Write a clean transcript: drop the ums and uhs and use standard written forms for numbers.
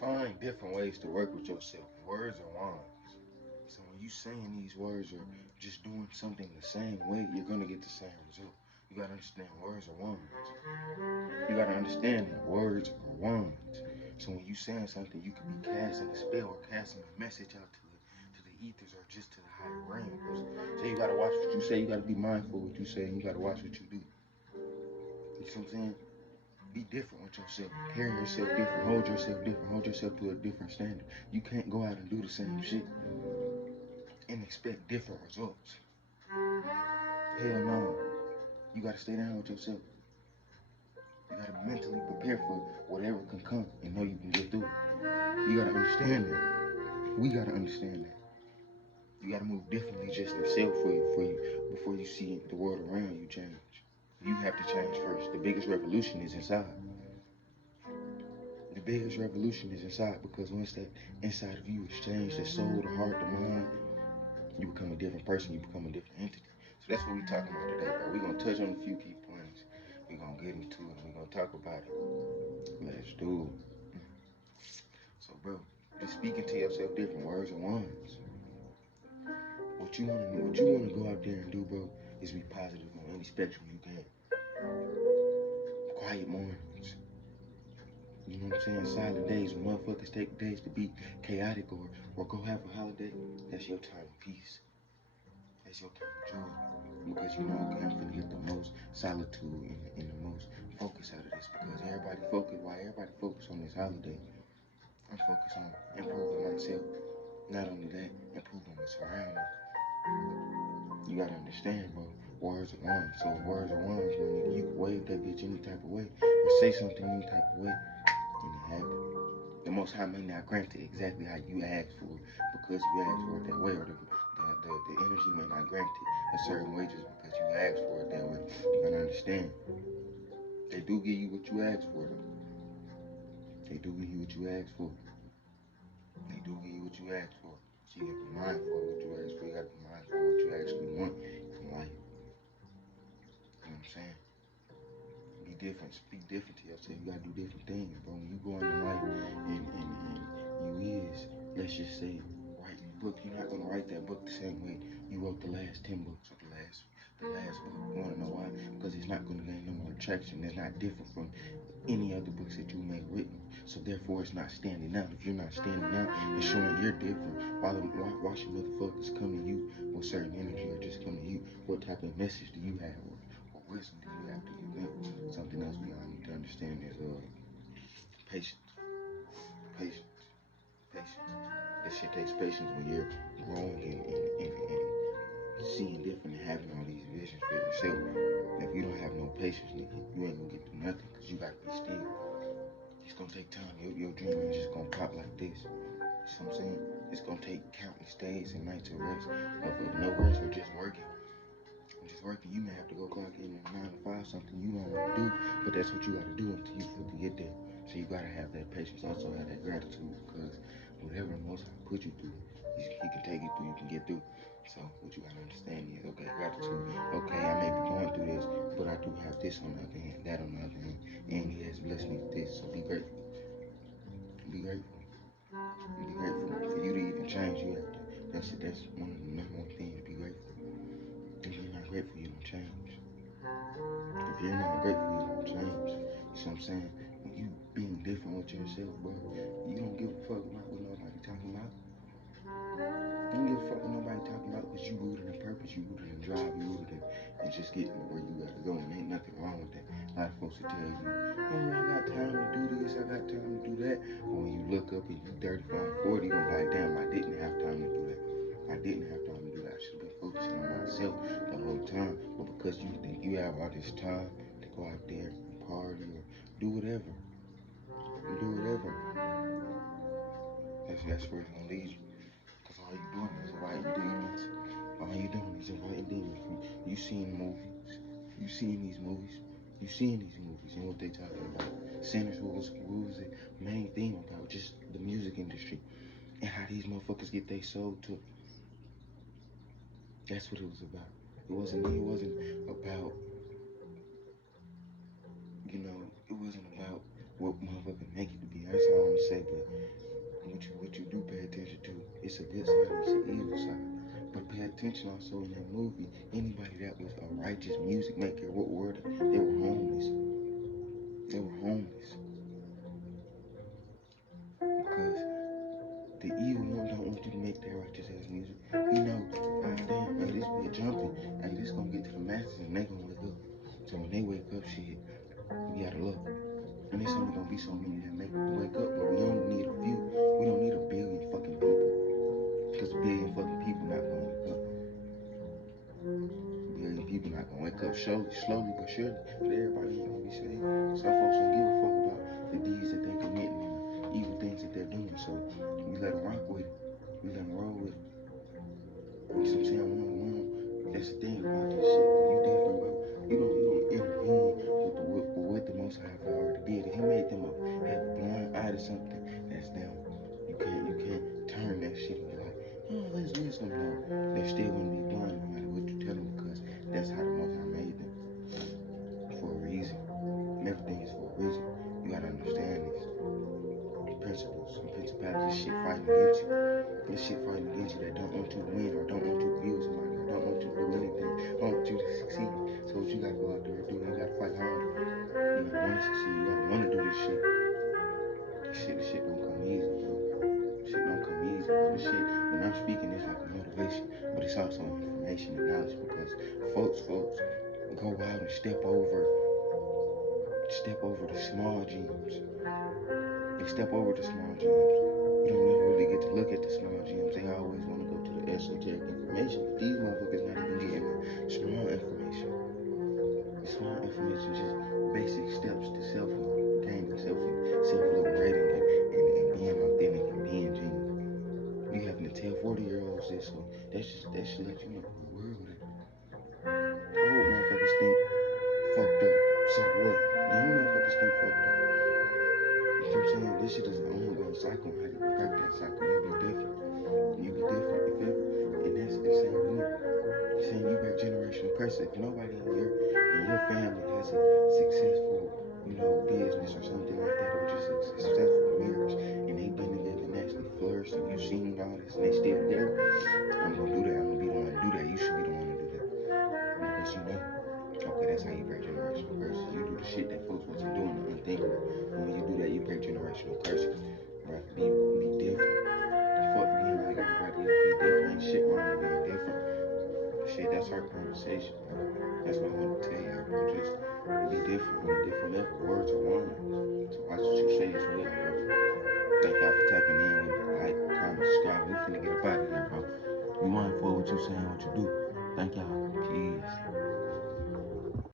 Find different ways to work with yourself. Words are wands. So when you saying these words or just doing something the same way, you're gonna get the same result. You gotta understand words are wands. You gotta understand that words are wands. So when you saying something, you could be casting a spell or casting a message out to the ethers or just to the higher realms. So you gotta watch what you say. You gotta be mindful of what you say. And you gotta watch what you do. You see what I'm saying? Be different with yourself. Carry yourself different. Hold yourself different. Hold yourself to a different standard. You can't go out and do the same shit and expect different results. Hell no. You gotta stay down with yourself. You gotta mentally prepare for whatever can come and know you can get through it. You gotta understand that. We gotta understand that. You gotta move differently just yourself for you before you see the world around you change. You have to change first. The biggest revolution is inside. The biggest revolution is inside because once that inside of you is changed, the soul, the heart, the mind, you become a different person, you become a different entity. So that's what we're talking about today, bro. We're gonna touch on a few key points. We're gonna get into it and we're gonna talk about it. Let's do it. So, bro, just speaking to yourself different words and ones. What you wanna go out there and do, bro, is be positive on any spectrum you can. Quiet mornings. You know what I'm saying? Silent days when motherfuckers take days to be chaotic or go have a holiday. That's your time of peace. That's your time of joy. Because you know, okay, I'm finna get the most solitude and the most focus out of this. Because while everybody focus on this holiday, I'm focused on improving myself. Not only that, improving my surroundings. You gotta understand, bro. Words are ones. So words are ones, man. You can wave that bitch any type of way or say something any type of way, and it happens. The Most High may not grant it exactly how you asked for it because you asked for it that way, or the energy may not grant it a certain way just because you asked for it that way. You gotta understand. They do give you what you asked for, though. They do give you what you asked for. They do give you what you asked for. So you gotta be mindful of what you asked for. You gotta be mindful of what you actually want in life. You know what I'm saying? Be different. Speak different to yourself. You gotta do different things, bro. When you go into life and you let's just say, writing a book, you're not gonna write that book the same way you wrote the last 10 books or the last book. You wanna know why? Because it's not gonna gain no more traction. It's not different from any other books that you may have written. So therefore it's not standing out. If you're not standing out and showing you're different, why should motherfuckers come to you with certain energy or just come to you? What type of message do you have? What wisdom do you have to give them? Something else we all need to understand is patience. Patience. Patience. This shit takes patience when you're growing and seeing different and having all these visions for yourself. If you don't have no patience, nigga, you ain't gonna get through nothing because you gotta be still. It's gonna take time. Your dream ain't just gonna pop like this. You see what I'm saying? It's gonna take countless days and nights of rest, of no rest or just working. Just working, you may have to go clock in at 9 to 5, something you don't want to do, but that's what you gotta do until you fully get there. So you gotta have that patience, also have that gratitude, because whatever the Most High put you through, he can take you through, you can get through. So what you gotta understand is, okay, gratitude. Okay, I may be going through this, but I do have this on the other hand, that on the other hand, and he has blessed me with this. So be grateful. Be grateful. Be grateful. For you to even change, you have to. That's one of the number one things to be grateful. If you're not grateful, you don't change. If you're not grateful, you don't change. You see what I'm saying? When you being different with yourself, bro, you don't give a fuck about what nobody talking about. You don't give a fuck what nobody talking about because you rooted in purpose, you rooted in drive, you rooted in just getting where you gotta go, and ain't nothing wrong with that. A lot of folks will tell you, oh, I got time to do this, I got time to do that. But when you look up and you 35, 40, you're like, damn, I didn't have time to do that. I didn't have time to do that. I should have been focusing on myself the whole time. But because you think you have all this time to go out there and party or do whatever, that's where it's gonna lead you. Because all you doing is inviting demons. All you doing is inviting demons. You seen movies. You seen these movies. You seen these movies and what they talking about. Sinners, what was the main theme about? Just the music industry. And how these motherfuckers get their soul took. That's what it was about. It wasn't about, it wasn't about what motherfuckers make it to be. That's all I'm gonna say, but what you do pay attention to, it's a good side and it's an evil side. But pay attention also in that movie, anybody that was a righteous music maker, what were they? They were homeless. They were homeless. Because the evil one don't want you to make that righteous ass music. He know, ah damn, hey, this be jumping. Hey, this gonna get to the masses and they gonna wake up. So when they wake up, shit, we gotta look. And there's only gonna be so many that make wake up, but we only need a few. We don't need a billion fucking people. Because a billion fucking people not gonna wake up. A billion people not gonna wake up slowly but surely. But everybody ain't gonna be saved. Some folks don't give a fuck about the deeds that they committing and the evil things that they're doing. So we let them rock with it. We let them roll with it. You know what I'm saying? That's the thing about this shit. You definitely will. You don't intervene with what the Most High already did. If He made them have a blind eye to something, that's them. You can't turn that shit and be like, oh, there's wisdom. No, they're still gonna be blind no matter what you tell them because that's how the Most High made them for a reason. And everything is for a reason. You gotta understand this. Principles and principalities, shit fighting against you. This shit fighting against you that don't want you to win or don't want you to build somebody or don't want you to do anything, don't want you to succeed. So what you gotta go out there and do, you gotta fight harder. You gotta want to succeed, you gotta want to do this shit. This shit don't come easy, bro. Shit don't come easy, bro. This shit, when I'm speaking, it's like a motivation, but it's also information and knowledge because folks go out and step over the small gems. They step over the small gems. You don't never really get to look at the small gems. They always want to go to the esoteric information. But these motherfuckers not even getting the small information. The small information is just basic steps to self-gaining, self-liberating, and being authentic and being genuine. You having to tell 40-year-olds this, so that should let you know the world is. Old motherfuckers think fucked up. So what? Young motherfuckers think fucked up. You know what I'm saying? This shit is an ongoing cycle. How do you break that cycle? You be different. You be different. You feel me? And that's the same with me. You're saying you break generational curses. If nobody in your family has a successful, business or something like that, or just a successful marriage, and they've been together and actually flourished, and you've seen all this, and they still there, I'm gonna do that. I'm gonna be the one to do that. You should be the one to do that. Because you know. Okay, that's how you break generational curses. You do the shit that folks wasn't doing, the unthinkable. And when you do that, you break generational curses. Right? Be different. Fuck being like everybody else. Be different. Ain't shit wrong with being different. Shit, that's our conversation, bro. That's what I want to tell y'all, bro. Just be different on a different level. Words are wrong. So watch what you say as well, bro. Thank y'all for tapping in with me. Like, comment, subscribe. We finna get up out of here, bro. Be mindful of what you say and what you do. Thank y'all.